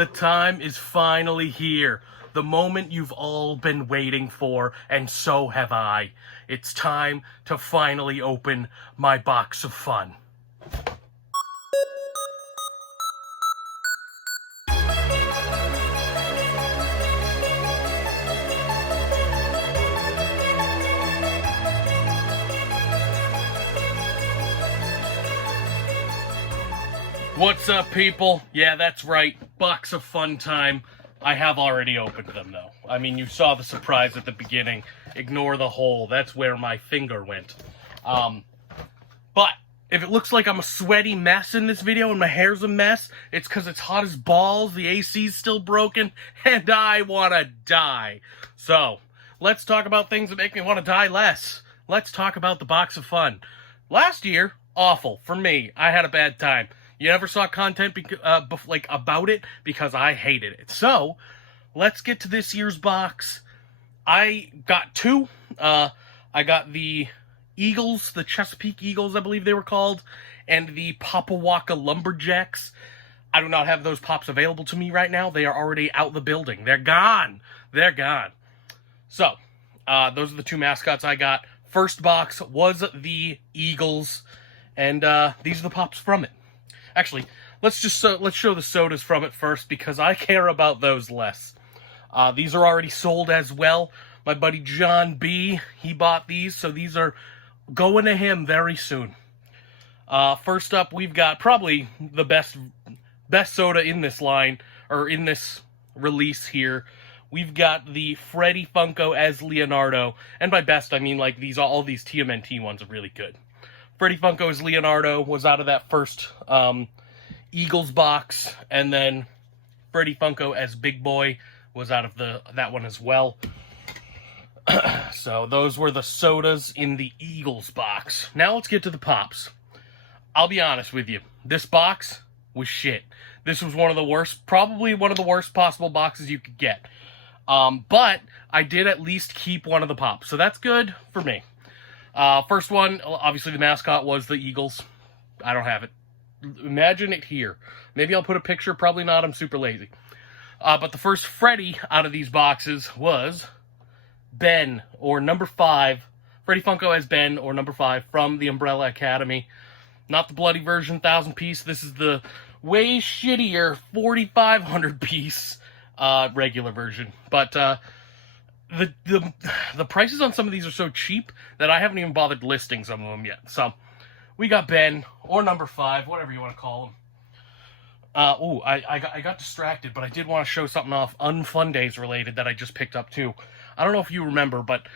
The time is finally here. The moment you've all been waiting for, and so have I. It's time to finally open my box of fun. What's up, people? Yeah, that's right. Box of fun time. I have already opened them, though. I mean, you saw the surprise at the beginning. Ignore the hole. That's where my finger went. But if it looks like I'm a sweaty mess in this video and my hair's a mess, it's because it's hot as balls, the AC's still broken, and I want to die. So, let's talk about things that make me want to die less. Let's talk about the box of fun. Last year, awful. For me, I had a bad time. You never saw content about it because I hated it. So, let's get to this year's box. I got two. I got the Eagles, the Chesapeake Eagles, I believe they were called, and the Papawaka Lumberjacks. I do not have those pops available to me right now. They are already out the building. They're gone. They're gone. So, those are the two mascots I got. First box was the Eagles, and these are the pops from it. Actually, let's show the sodas from it first because I care about those less. These are already sold as well. My buddy John B, he bought these, so these are going to him very soon. First up, we've got probably the best soda in this line, or in this release here. We've got the Freddy Funko as Leonardo, and by best I mean like all these TMNT ones are really good. Freddy Funko as Leonardo was out of that first Eagles box, and then Freddy Funko as Big Boy was out of that one as well. So those were the sodas in the Eagles box. Now let's get to the pops. I'll be honest with you, this box was shit. This was one of the worst, probably one of the worst possible boxes you could get. But I did at least keep one of the pops, so that's good for me. First one, obviously the mascot was the Eagles. I don't have it. Imagine it here. Maybe I'll put a picture, probably not, I'm super lazy. But the first Freddy out of these boxes was Ben, or number 5. Freddy Funko as Ben, or number 5, from the Umbrella Academy. Not the bloody version, 1,000 piece. This is the way shittier 4,500 piece regular version. But the prices on some of these are so cheap that I haven't even bothered listing some of them yet. So, we got Ben, or number 5, whatever you want to call him. I got distracted, but I did want to show something off Fundays related that I just picked up too. I don't know if you remember, but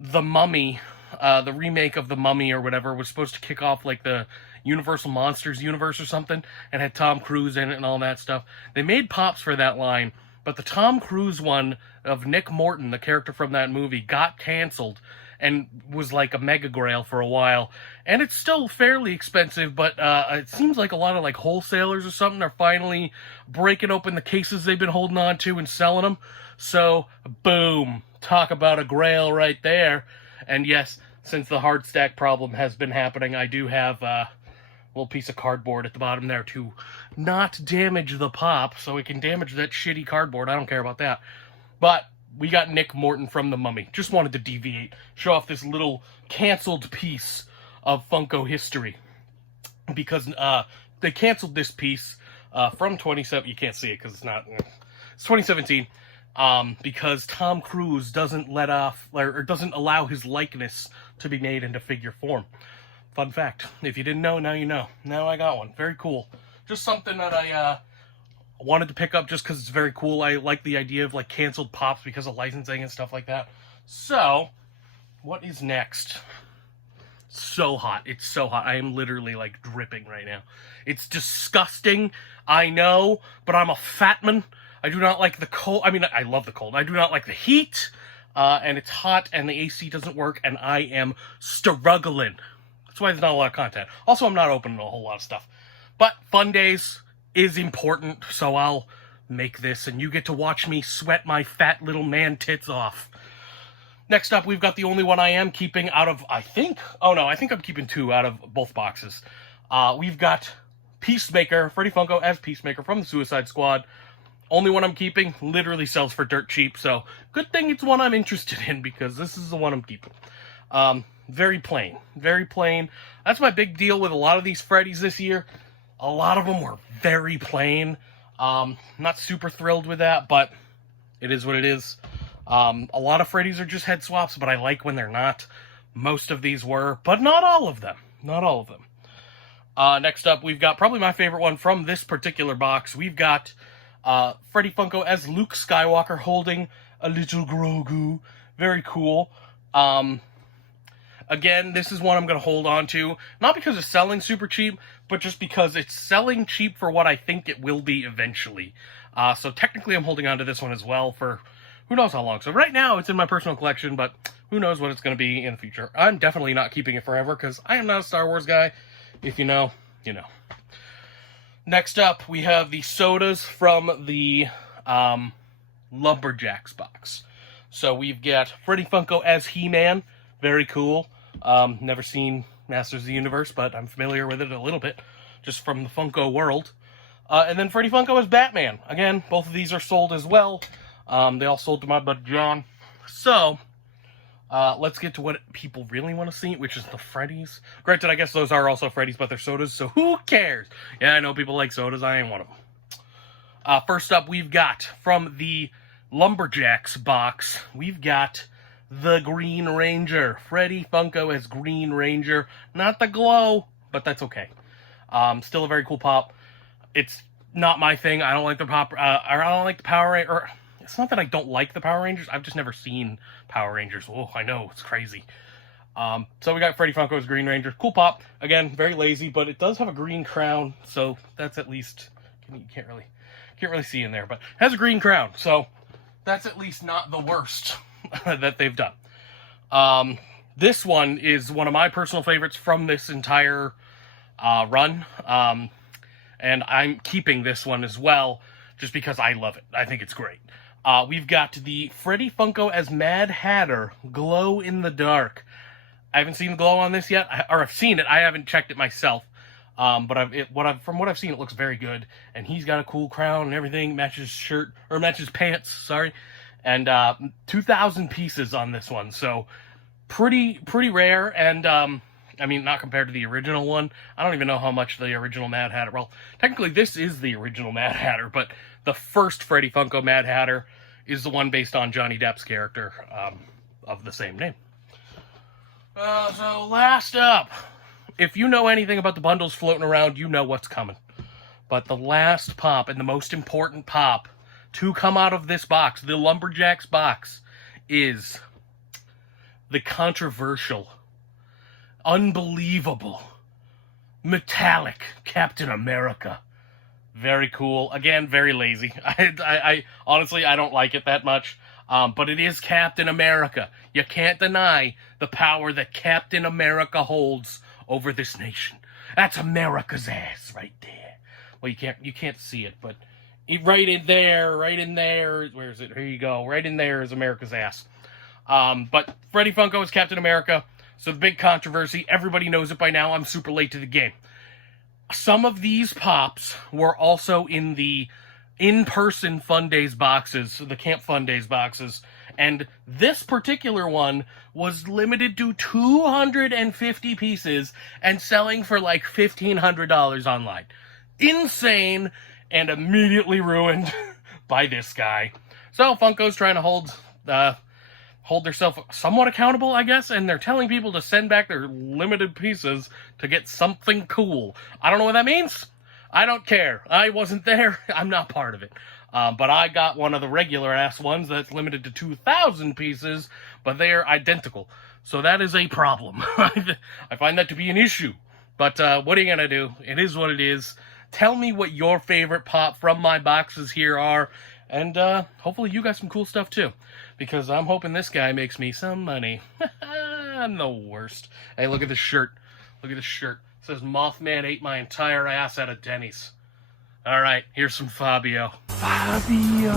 The Mummy, the remake of The Mummy or whatever, was supposed to kick off like the Universal Monsters universe or something, and had Tom Cruise in it and all that stuff. They made pops for that line, but the Tom Cruise one of Nick Morton, the character from that movie, got canceled and was like a mega grail for a while. And it's still fairly expensive, but it seems like a lot of like wholesalers or something are finally breaking open the cases they've been holding on to and selling them. So, boom. Talk about a grail right there. And yes, since the hard stack problem has been happening, I do have a little piece of cardboard at the bottom there to not damage the pop, so it can damage that shitty cardboard. I don't care about that. But we got Nick Morton from The Mummy. Just wanted to deviate, show off this little canceled piece of Funko history. Because they canceled this piece from 2017. You can't see it because it's not. It's 2017. Because Tom Cruise doesn't doesn't allow his likeness to be made into figure form. Fun fact. If you didn't know, now you know. Now I got one. Very cool. Just something that I wanted to pick up just because it's very cool. I like the idea of like canceled pops because of licensing and stuff like that. So, what is next? So hot. It's so hot. I am literally like dripping right now. It's disgusting. I know, but I'm a fat man. I do not like the cold. I mean, I love the cold. I do not like the heat. And it's hot and the AC doesn't work and I am struggling. That's why there's not a lot of content. Also, I'm not opening a whole lot of stuff. But Fundays is important, so I'll make this and you get to watch me sweat my fat little man tits off. Next up, we've got the only one I am keeping out of, I think I'm keeping 2 out of both boxes. We've got Peacemaker, Freddy Funko as Peacemaker from the Suicide Squad. Only one I'm keeping, literally sells for dirt cheap, so good thing it's one I'm interested in, because this is the one I'm keeping. Very plain. Very plain. That's my big deal with a lot of these Freddies this year. A lot of them were very plain. Not super thrilled with that, but it is what it is. A lot of Freddies are just head swaps, but I like when they're not. Most of these were, but not all of them. Not all of them. Next up, we've got probably my favorite one from this particular box. We've got Freddy Funko as Luke Skywalker holding a little Grogu. Very cool. Again, this is one I'm going to hold on to. Not because it's selling super cheap, but just because it's selling cheap for what I think it will be eventually. So technically I'm holding on to this one as well for who knows how long. So right now it's in my personal collection, but who knows what it's going to be in the future. I'm definitely not keeping it forever because I am not a Star Wars guy. If you know, you know. Next up, we have the sodas from the Lumberjacks box. So we've got Freddy Funko as He-Man. Very cool. Never seen Masters of the Universe, but I'm familiar with it a little bit, just from the Funko world. And then Freddy Funko as Batman. Again, both of these are sold as well. They all sold to my buddy John. So, let's get to what people really want to see, which is the Freddies. Granted, I guess those are also Freddies, but they're sodas, so who cares? Yeah, I know people like sodas. I ain't one of them. First up, we've got, from the Lumberjacks box, we've got the Green Ranger. Freddy Funko as Green Ranger. Not the glow, but that's okay. Still a very cool pop. It's not my thing. I don't like the pop. I don't like the Power Rangers. It's not that I don't like the Power Rangers. I've just never seen Power Rangers. Oh, I know. It's crazy. So we got Freddy Funko as Green Ranger. Cool pop. Again, very lazy, but it does have a green crown. So that's at least... You can't really see in there, but it has a green crown. So that's at least not the worst that they've done. This one is one of my personal favorites from this entire run. And I'm keeping this one as well, just because I love it. I think it's great. We've got the Freddy Funko as Mad Hatter, Glow in the Dark. I haven't seen the glow on this yet, or I've seen it. I haven't checked it myself. But from what I've seen, it looks very good. And he's got a cool crown and everything. Matches pants, sorry. And 2,000 pieces on this one. So pretty rare. And I mean, not compared to the original one. I don't even know how much the original Mad Hatter... Well, technically, this is the original Mad Hatter, but the first Freddy Funko Mad Hatter is the one based on Johnny Depp's character of the same name. So, last up. If you know anything about the bundles floating around, you know what's coming. But the last pop, and the most important pop to come out of this box, the Lumberjacks box, is the controversial, unbelievable, metallic Captain America. Very cool. Again, very lazy. I honestly, I don't like it that much. But it is Captain America. You can't deny the power that Captain America holds over this nation. That's America's ass right there. Well, you can't see it, but right in there, where is it? Here you go. Right in there is America's ass. But Freddy Funko is Captain America. So the big controversy, everybody knows it by now. I'm super late to the game. Some of these pops were also in the in-person Fundays boxes, the Camp Fundays boxes. And this particular one was limited to 250 pieces and selling for like $1,500 online. Insane, and immediately ruined by this guy. So Funko's trying to hold themselves somewhat accountable, I guess, and they're telling people to send back their limited pieces to get something cool. I don't know what that means. I don't care. I wasn't there. I'm not part of it. But I got one of the regular-ass ones that's limited to 2,000 pieces, but they're identical. So that is a problem. I find that to be an issue. But what are you going to do? It is what it is. Tell me what your favorite pop from my boxes here are. And hopefully you got some cool stuff too. Because I'm hoping this guy makes me some money. I'm the worst. Hey, look at this shirt. Look at this shirt. It says Mothman ate my entire ass out of Denny's. Alright, here's some Fabio. Fabio.